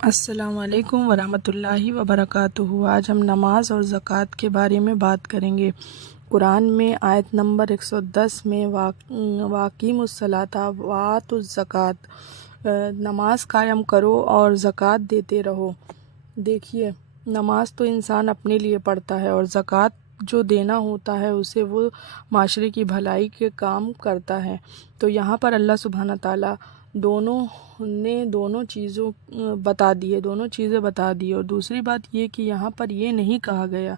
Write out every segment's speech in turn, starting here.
السلام علیکم ورحمۃ اللہ وبرکاتہ۔ آج ہم نماز اور زکوٰۃ کے بارے میں بات کریں گے۔ قرآن میں آیت نمبر 110 میں واقیم الصلاۃ وآتوا الزکوٰۃ، نماز قائم کرو اور زکوٰۃ دیتے رہو۔ دیکھیے، نماز تو انسان اپنے لیے پڑھتا ہے اور زکوٰۃ جو دینا ہوتا ہے اسے وہ معاشرے کی بھلائی کے کام کرتا ہے۔ تو یہاں پر اللہ سبحانہ تعالیٰ دونوں چیزیں بتا دی، اور دوسری بات یہ کہ یہاں پر یہ نہیں کہا گیا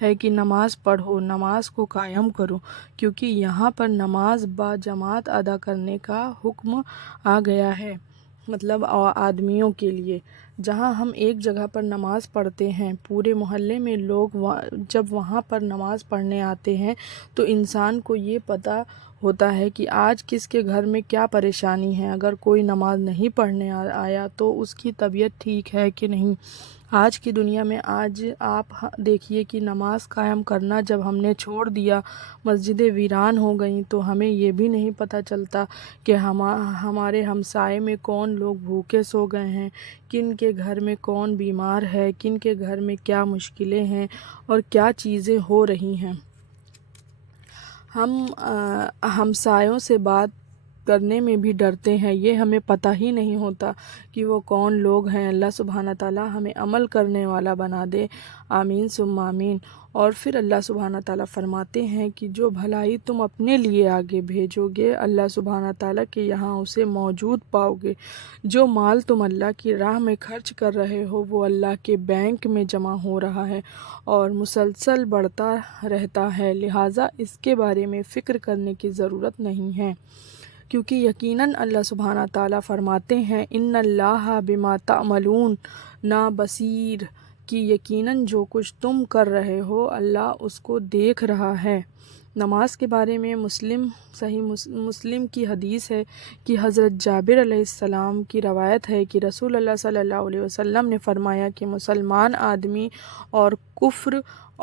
ہے کہ نماز پڑھو، نماز کو قائم کرو، کیونکہ یہاں پر نماز با جماعت ادا کرنے کا حکم آ گیا ہے، مطلب آدمیوں کے لیے۔ جہاں ہم ایک جگہ پر نماز پڑھتے ہیں، پورے محلے میں لوگ جب وہاں پر نماز پڑھنے آتے ہیں تو انسان کو یہ پتہ ہوتا ہے کہ آج کس کے گھر میں کیا پریشانی ہے۔ اگر کوئی نماز نہیں پڑھنے آیا تو اس کی طبیعت ٹھیک ہے کہ نہیں۔ آج کی دنیا میں آج آپ دیکھیے کہ نماز قائم کرنا جب ہم نے چھوڑ دیا، مسجدیں ویران ہو گئیں، تو ہمیں یہ بھی نہیں پتہ چلتا کہ ہمارے ہمسائے میں کون لوگ بھوکے سو گئے ہیں، کن کے گھر میں کون بیمار ہے، کن کے گھر میں کیا مشکلیں ہیں اور کیا چیزیں ہو رہی ہیں۔ ہم ہمسایوں سے بات کرنے میں بھی ڈرتے ہیں، یہ ہمیں پتہ ہی نہیں ہوتا کہ وہ کون لوگ ہیں۔ اللہ سبحانہ تعالیٰ ہمیں عمل کرنے والا بنا دے، آمین ثم آمین۔ اور پھر اللہ سبحانہ تعالیٰ فرماتے ہیں کہ جو بھلائی تم اپنے لیے آگے بھیجو گے، اللہ سبحانہ تعالیٰ کے یہاں اسے موجود پاؤ گے۔ جو مال تم اللہ کی راہ میں خرچ کر رہے ہو وہ اللہ کے بینک میں جمع ہو رہا ہے اور مسلسل بڑھتا رہتا ہے، لہٰذا اس کے بارے میں فکر کرنے کی ضرورت نہیں ہے، کیونکہ یقیناً اللہ سبحانہ تعالیٰ فرماتے ہیں ان اللہ بما تعملون بصیر، کہ یقیناً جو کچھ تم کر رہے ہو اللہ اس کو دیکھ رہا ہے۔ نماز کے بارے میں صحیح مسلم کی حدیث ہے کہ حضرت جابر علیہ السلام کی روایت ہے کہ رسول اللہ صلی اللہ علیہ وسلم نے فرمایا کہ مسلمان آدمی اور کفر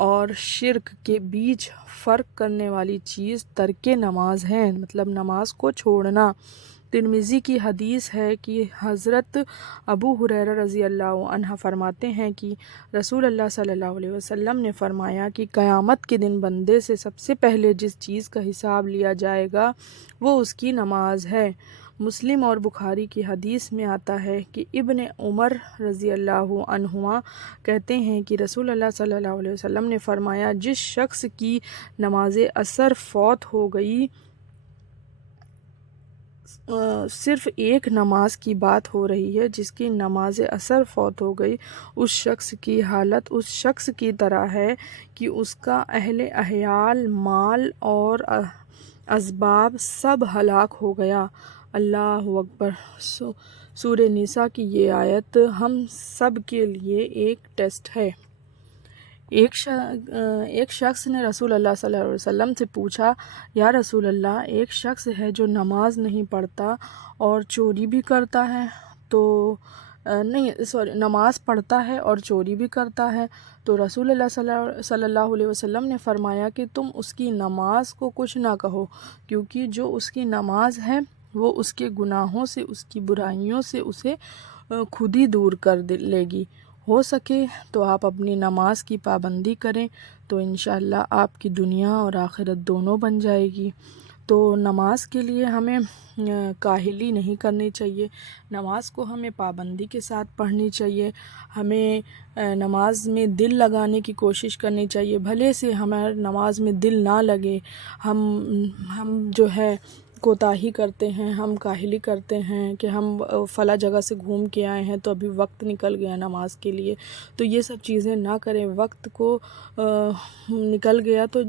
اور شرک کے بیچ فرق کرنے والی چیز ترک نماز ہے، مطلب نماز کو چھوڑنا۔ ترمذی کی حدیث ہے کہ حضرت ابو ہریرہ رضی اللہ عنہ فرماتے ہیں کہ رسول اللہ صلی اللہ علیہ وسلم نے فرمایا کہ قیامت کے دن بندے سے سب سے پہلے جس چیز کا حساب لیا جائے گا وہ اس کی نماز ہے۔ مسلم اور بخاری کی حدیث میں آتا ہے کہ ابن عمر رضی اللہ عنہما کہتے ہیں کہ رسول اللہ صلی اللہ علیہ وسلم نے فرمایا جس شخص کی نماز عصر فوت ہو گئی، صرف ایک نماز کی بات ہو رہی ہے، جس کی نماز عصر فوت ہو گئی، اس شخص کی حالت اس شخص کی طرح ہے کہ اس کا اہل عیال، مال اور اسباب سب ہلاک ہو گیا۔ اللہ اکبر۔ سورہ نساء کی یہ آیت ہم سب کے لیے ایک ٹیسٹ ہے۔ ایک شخص نے رسول اللہ صلی اللہ علیہ وسلم سے پوچھا، یا رسول اللہ، ایک شخص ہے جو نماز نہیں پڑھتا اور چوری بھی کرتا ہے، نماز پڑھتا ہے اور چوری بھی کرتا ہے، تو رسول اللہ صلی اللہ علیہ وسلم نے فرمایا کہ تم اس کی نماز کو کچھ نہ کہو، کیونکہ جو اس کی نماز ہے وہ اس کے گناہوں سے، اس کی برائیوں سے اسے خود ہی دور کر لے گی۔ ہو سکے تو آپ اپنی نماز کی پابندی کریں تو انشاءاللہ آپ کی دنیا اور آخرت دونوں بن جائے گی۔ تو نماز کے لیے ہمیں کاہلی نہیں کرنی چاہیے، نماز کو ہمیں پابندی کے ساتھ پڑھنی چاہیے، ہمیں نماز میں دل لگانے کی کوشش کرنی چاہیے، بھلے سے ہمیں نماز میں دل نہ لگے، ہم جو ہے کوتاہی کرتے ہیں، ہم کاہلی کرتے ہیں کہ ہم فلاں جگہ سے گھوم کے آئے ہیں تو ابھی وقت نکل گیا نماز کے لیے، تو یہ سب چیزیں نہ کریں۔ وقت کو نکل گیا تو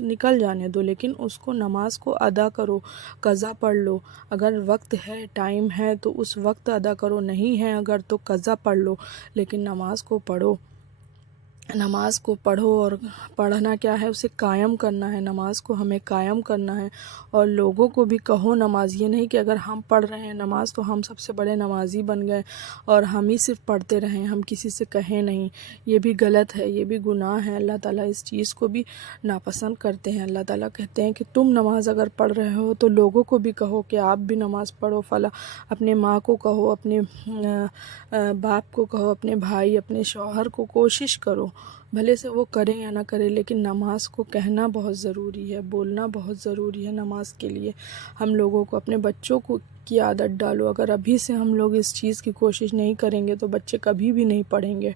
نکل جانے دو، لیکن اس کو نماز کو ادا کرو، قضا پڑھ لو۔ اگر وقت ہے، ٹائم ہے تو اس وقت ادا کرو، نہیں ہے اگر تو قضا پڑھ لو، لیکن نماز کو پڑھو۔ نماز کو پڑھو، اور پڑھنا کیا ہے، اسے قائم کرنا ہے، نماز کو ہمیں قائم کرنا ہے، اور لوگوں کو بھی کہو نماز، یہ نہیں کہ اگر ہم پڑھ رہے ہیں نماز تو ہم سب سے بڑے نمازی بن گئے اور ہم ہی صرف پڑھتے رہیں، ہم کسی سے کہیں نہیں، یہ بھی غلط ہے، یہ بھی گناہ ہے، اللہ تعالیٰ اس چیز کو بھی ناپسند کرتے ہیں۔ اللہ تعالیٰ کہتے ہیں کہ تم نماز اگر پڑھ رہے ہو تو لوگوں کو بھی کہو کہ آپ بھی نماز پڑھو، فلاں اپنے ماں کو کہو، اپنے باپ کو کہو، اپنے بھائی، اپنے شوہر کو، کوشش کرو، بھلے سے وہ کریں یا نہ کریں، لیکن نماز کو کہنا بہت ضروری ہے، بولنا بہت ضروری ہے نماز کے لیے۔ ہم لوگوں کو، اپنے بچوں کو کی عادت ڈالو، اگر ابھی سے ہم لوگ اس چیز کی کوشش نہیں کریں گے تو بچے کبھی بھی نہیں پڑھیں گے۔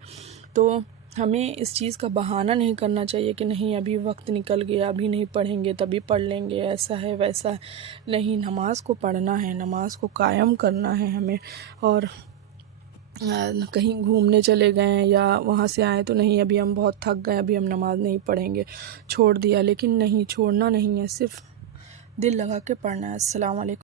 تو ہمیں اس چیز کا بہانہ نہیں کرنا چاہیے کہ نہیں ابھی وقت نکل گیا، ابھی نہیں پڑھیں گے، تبھی پڑھ لیں گے، ایسا ہے ویسا ہے۔ نہیں، نماز کو پڑھنا ہے، نماز کو قائم کرنا ہے ہمیں۔ اور کہیں گھومنے چلے گئے ہیں یا وہاں سے آئے تو نہیں ابھی ہم بہت تھک گئے، ابھی ہم نماز نہیں پڑھیں گے، چھوڑ دیا، لیکن نہیں، چھوڑنا نہیں ہے، صرف دل لگا کے پڑھنا ہے۔ السلام علیکم۔